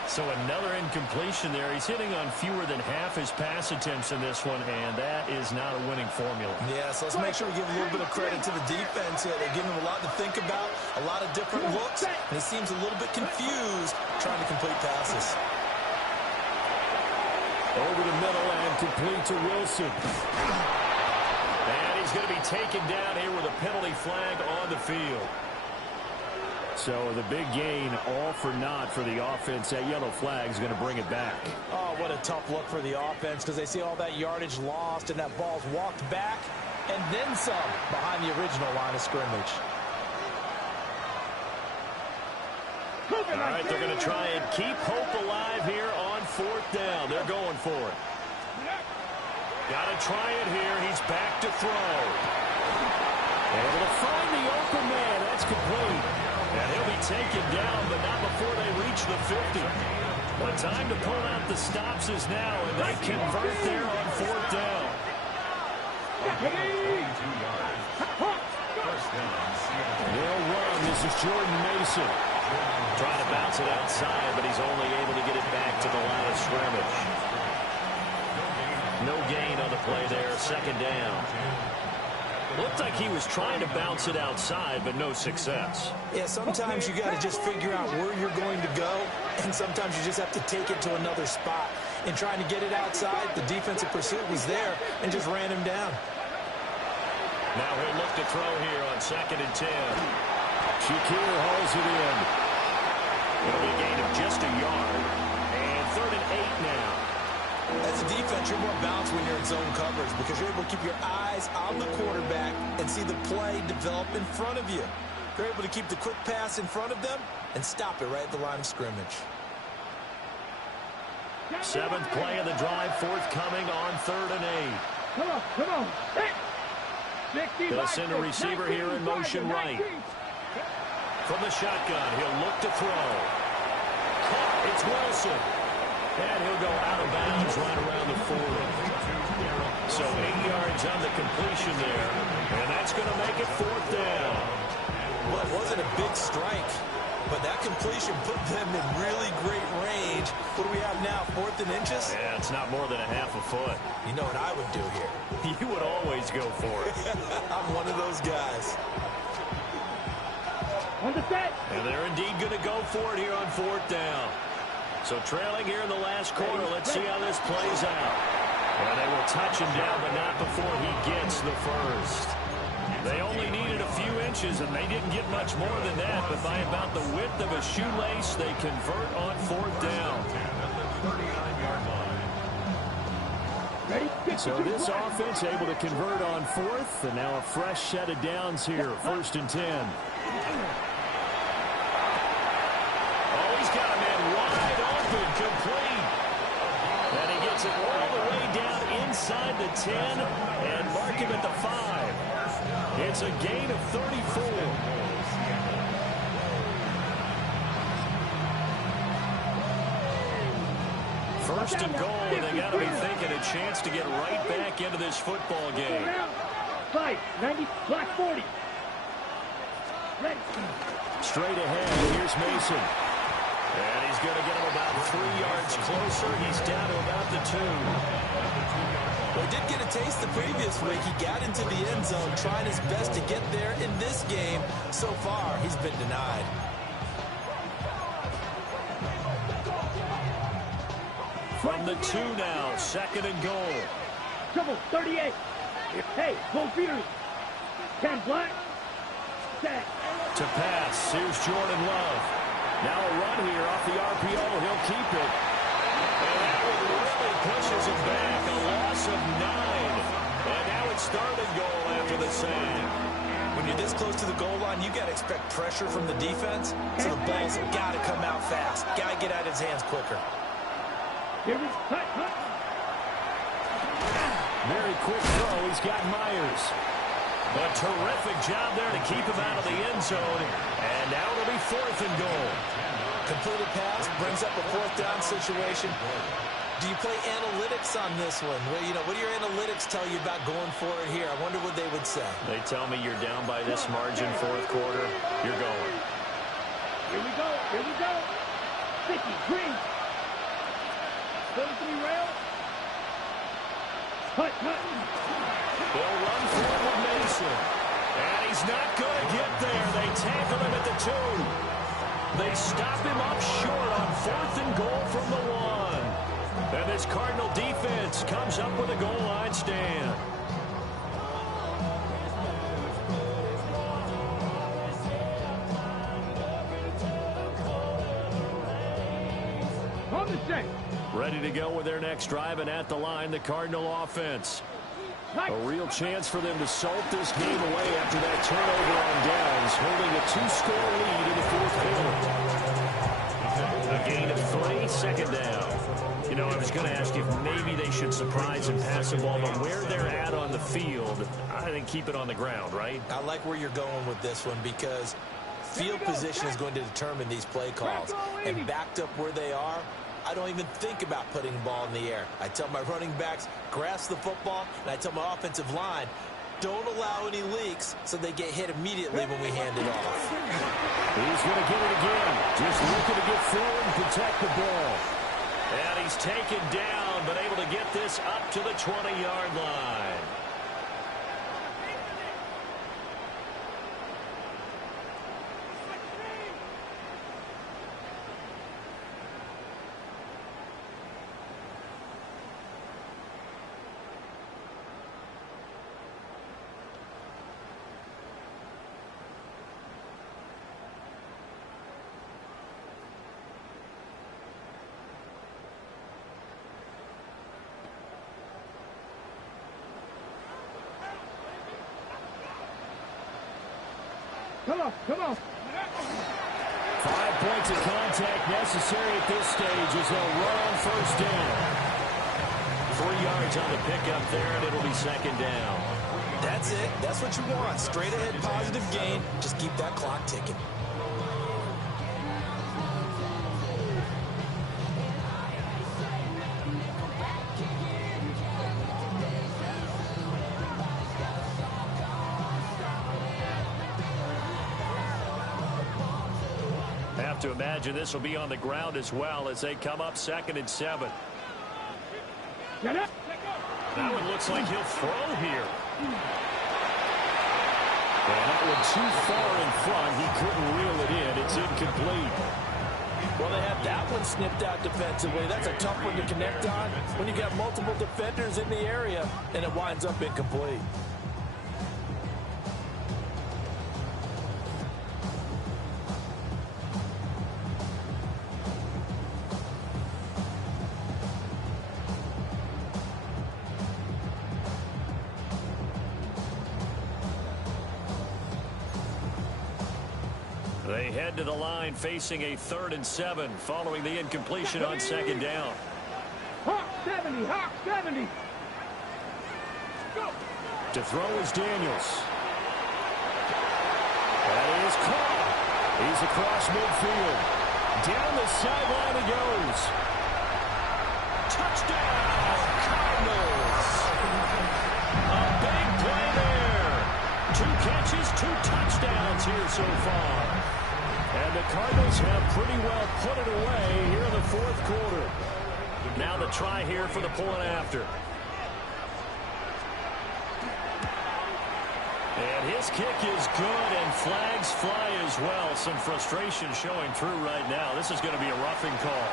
So another incompletion there. He's hitting on fewer than half his pass attempts in this one, and that is not a winning formula. Yeah, so let's make sure we give a little bit of credit to the defense here. They're giving him a lot to think about, a lot of different looks, and he seems a little bit confused trying to complete passes. Over the middle and complete to Wilson. And he's going to be taken down here with a penalty flag on the field. So the big gain, all for naught for the offense. That yellow flag is going to bring it back. Oh, what a tough look for the offense because they see all that yardage lost and that ball's walked back and then some behind the original line of scrimmage. All right, they're going to try and keep hope alive here on 4th down. They're going for it. Got to try it here. He's back to throw. Able to find the open man. That's complete. And he'll be taken down, but not before they reach the 50. The time to pull out the stops is now, and they convert there on 4th down. They'll run. This is Jordan Mason. Trying to bounce it outside, but he's only able to get it back to the line of scrimmage. No gain on the play there, 2nd down. Looked like he was trying to bounce it outside, but no success. Yeah, sometimes you got to just figure out where you're going to go, and sometimes you just have to take it to another spot. In trying to get it outside, the defensive pursuit was there and just ran him down. Now he'll look to throw here on 2nd and 10. Shakir hauls it in. It'll be a gain of just a yard. And 3rd and 8 now. As a defense, you're more balanced when you're in zone coverage because you're able to keep your eyes on the quarterback and see the play develop in front of you. You're able to keep the quick pass in front of them and stop it right at the line of scrimmage. 7th play of the drive, forthcoming on 3rd and 8. Come on. They'll send a receiver here in motion right. From the shotgun, he'll look to throw. Caught, it's Wilson. And he'll go out of bounds right around the 40. So 8 yards on the completion there. And that's going to make it 4th down. Well, it wasn't a big strike, but that completion put them in really great range. What do we have now, 4th and inches? Yeah, it's not more than a half a foot. You know what I would do here? You would always go for it. I'm one of those guys. On the set. And they're indeed going to go for it here on 4th down. So trailing here in the last quarter, let's see how this plays out. And they will touch him down, but not before he gets the first. They only needed a few inches, and they didn't get much more than that. But by about the width of a shoelace, they convert on 4th down. So this offense able to convert on 4th, and now a fresh set of downs here, 1st and 10. Oh, he's got a man wide open, complete. And he gets it all the way down inside the 10 and mark him at the 5. It's a gain of 34. First and goal, they got to be thinking a chance to get right back into this football game. 90, black 40. Ready. Straight ahead, here's Mason. And he's going to get him about 3 yards closer. He's down to about the 2. Well, he did get a taste the previous week. He got into the end zone, trying his best to get there in this game. So far, he's been denied. From the 2 now, 2nd and goal. Trouble, 38. Hey, go Peters. 10 black. Set. To pass, here's Jordan Love. Now a run here off the RPO. He'll keep it. And that one really pushes him back. A loss of 9. And now it's 3rd and goal after the sack. When you're this close to the goal line, you got to expect pressure from the defense. So the ball's got to come out fast. Got to get out of his hands quicker. Here we cut. Very quick throw. He's got Myers. A terrific job there to keep him out of the end zone. And now it'll be 4th and goal. Completed pass brings up a 4th down situation. Do you play analytics on this one? Well, what do your analytics tell you about going for it here? I wonder what they would say. They tell me you're down by this margin, 4th quarter. You're going. Here we go. 50, green. 33 rail. Cut. They'll run for it with Mason. And he's not going to get there. They tackle him at the 2. They stop him up short on 4th and goal from the 1. And this Cardinal defense comes up with a goal line stand. On the set. Ready to go with their next drive, and at the line, the Cardinal offense. A real chance for them to salt this game away after that turnover on downs, holding a 2-score lead in the 4th quarter. A gain of 3, 2nd down. I was going to ask you if maybe they should surprise and pass the ball, but where they're at on the field, I think keep it on the ground, right? I like where you're going with this one because field position is going to determine these play calls. And backed up where they are, I don't even think about putting the ball in the air. I tell my running backs, grasp the football, and I tell my offensive line, don't allow any leaks so they get hit immediately when we hand it off. He's going to get it again. Just looking to get forward and protect the ball. And he's taken down, but able to get this up to the 20-yard line. Come on, come on. 5 points of contact necessary at this stage as they'll run on first down. 3 yards on the pickup there, and it'll be second down. That's it. That's what you want. Straight ahead, positive gain. Just keep that clock ticking. Have to imagine this will be on the ground as well as they come up 2nd and 7. Get up. Now it looks like he'll throw here. And that one too far in front. He couldn't reel it in. It's incomplete. Well, they have that one snipped out defensively. That's a tough one to connect on when you got multiple defenders in the area, and it winds up incomplete. They head to the line facing a 3rd and 7 following the incompletion on 2nd down. Hawk 70, Hawk 70. Go. To throw is Daniels. That is caught. He's across midfield. Down the sideline he goes. Touchdown, Cardinals. A big play there. 2 catches, 2 touchdowns here so far. And the Cardinals have pretty well put it away here in the 4th quarter. Now the try here for the point after. And his kick is good, and flags fly as well. Some frustration showing through right now. This is going to be a roughing call.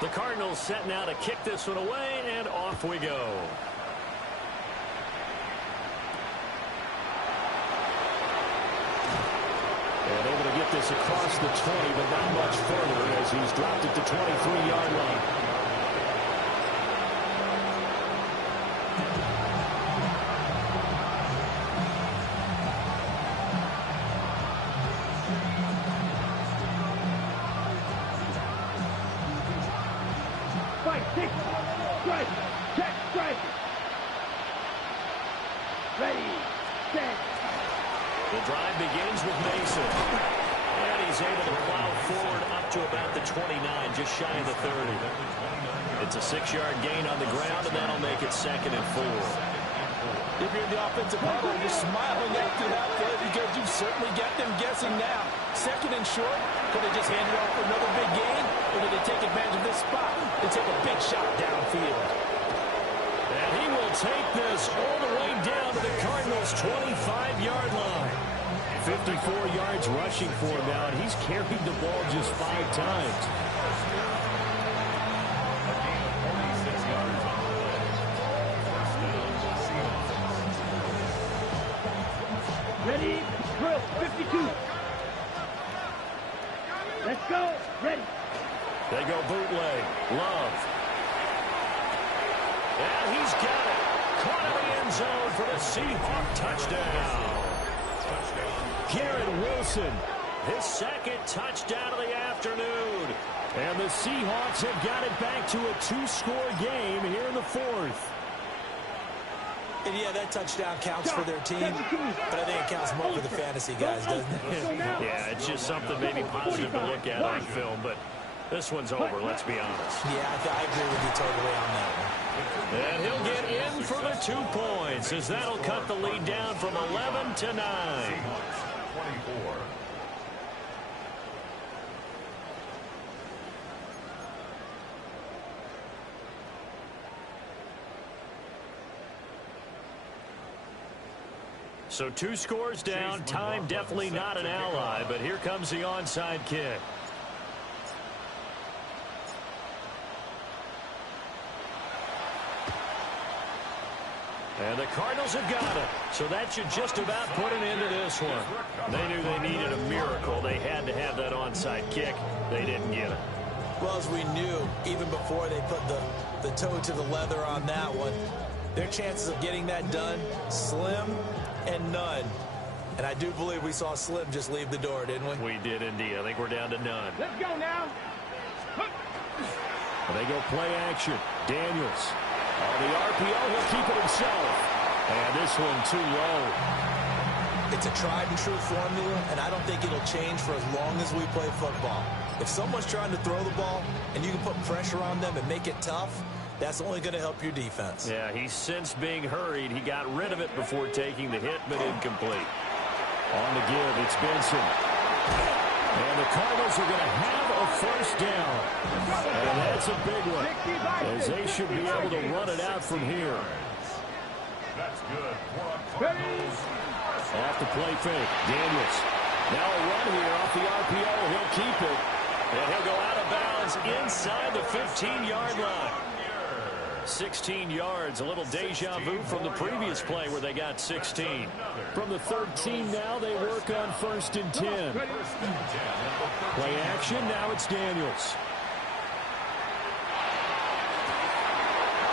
The Cardinals setting out to kick this one away, and off we go. And able to get this across the 20, but not much further as he's dropped it to 23-yard line. Fight, six. Strike. Check, strike. Ready, set. The drive begins with Mason. And he's able to plow forward up to about the 29, just shy of the 30. It's a 6-yard gain on the ground, and that'll make it 2nd and 4. If you're in the offensive huddle, you're smiling after that play because you've certainly got them guessing now. 2nd and short, could they just hand it off for another big gain, or did they take advantage of this spot and take a big shot downfield? And he will take this all the way down to the Cardinals' 25-yard line. 54 yards rushing for him now, and he's carried the ball just 5 times. Ready, drill, 52. Let's go, ready. They go bootleg. Love. And he's got it. Caught in the end zone for the Seahawks touchdown. Garrett Wilson. His 2nd touchdown of the afternoon. And the Seahawks have got it back to a 2-score game here in the 4th. And yeah, that touchdown counts for their team, but I think it counts more for the fantasy guys, doesn't it? Yeah, it's just something maybe positive to look at on film, but this one's over, let's be honest. Yeah, I agree with you totally on that one. And he'll get in for the 2 points, as that'll cut the lead down from 11 to 9. 24. So 2 scores down. Time definitely not an ally, but here comes the onside kick. And the Cardinals have got it. So that should just about put an end to this one. They knew they needed a miracle. They had to have that onside kick. They didn't get it. Well, as we knew, even before they put the toe to the leather on that one, their chances of getting that done, slim and none. And I do believe we saw Slim just leave the door, didn't we? We did indeed. I think we're down to none. Let's go now. They go play action. Daniels. On the RPO, he'll keep it himself. And this one too low. It's a tried and true formula, and I don't think it'll change for as long as we play football. If someone's trying to throw the ball and you can put pressure on them and make it tough, that's only going to help your defense. Yeah, he's since being hurried. He got rid of it before taking the hit, but incomplete. On the give, it's Benson. And the Cardinals are going to have a first down. And that's a big one, as they should be able to run it out from here. That's good. Off the play fake, Daniels. Now a run here off the RPO. He'll keep it. And he'll go out of bounds inside the 15-yard line. 16 yards, a little deja vu from the previous play where they got 16. From the 13 now, they work on 1st and 10. Play action, now it's Daniels.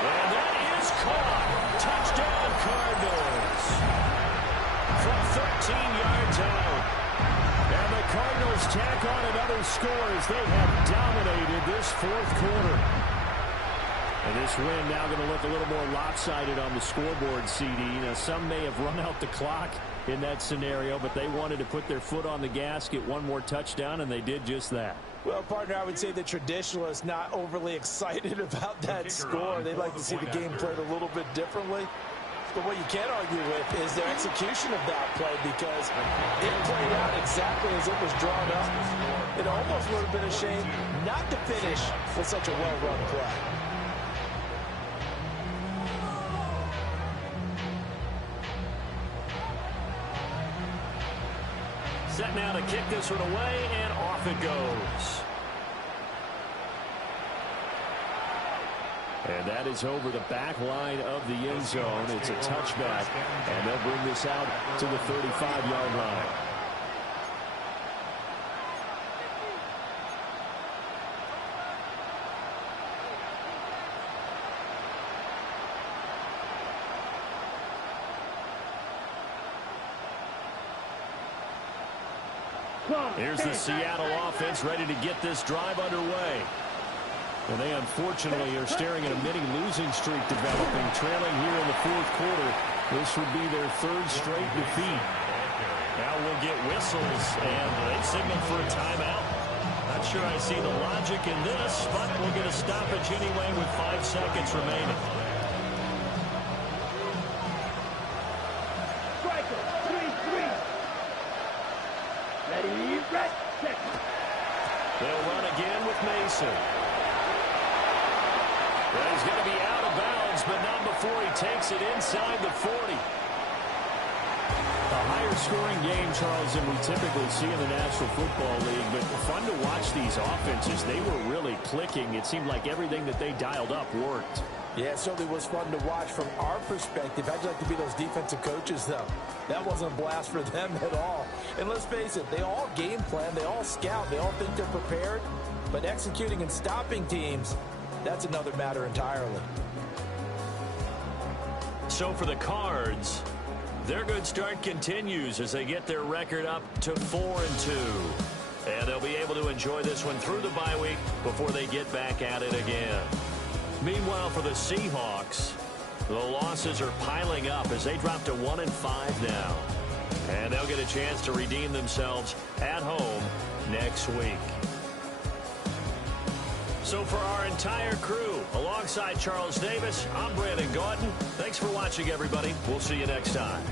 And that is caught. Touchdown, Cardinals. From 13 yards out. And the Cardinals tack on another score as they have dominated this fourth quarter. And this win now going to look a little more lopsided on the scoreboard, CD. Now, some may have run out the clock in that scenario, but they wanted to put their foot on the gas, get one more touchdown, and they did just that. Well, partner, I would say the traditionalists not overly excited about that score. They'd like to see the game played a little bit differently. But what you can't argue with is their execution of that play, because it played out exactly as it was drawn up. It almost would have been a shame not to finish with such a well-run play. Set now to kick this one away, and off it goes. And that is over the back line of the end zone. It's a touchback, and they'll bring this out to the 35-yard line. Here's the Seattle offense ready to get this drive underway. And they unfortunately are staring at a mini losing streak developing, trailing here in the fourth quarter. This would be their third straight defeat. Now we'll get whistles, and they signal for a timeout. Not sure I see the logic in this, but we'll get a stoppage anyway with 5 seconds remaining. Striker, 3-3. Ready, set. They'll run again with Mason. Well, he's going to be out of bounds, but not before he takes it inside the 40. A higher scoring game, Charles, than we typically see in the National Football League, but fun to watch these offenses. They were really clicking. It seemed like everything that they dialed up worked. Yeah, it certainly was fun to watch from our perspective. I'd like to be those defensive coaches, though. That wasn't a blast for them at all. And let's face it, they all game plan, they all scout, they all think they're prepared. But executing and stopping teams, that's another matter entirely. So for the Cards, their good start continues as they get their record up to 4-2. And they'll be able to enjoy this one through the bye week before they get back at it again. Meanwhile, for the Seahawks, the losses are piling up as they drop to 1-5 now. And they'll get a chance to redeem themselves at home next week. So for our entire crew, alongside Charles Davis, I'm Brandon Gauton. Thanks for watching, everybody. We'll see you next time.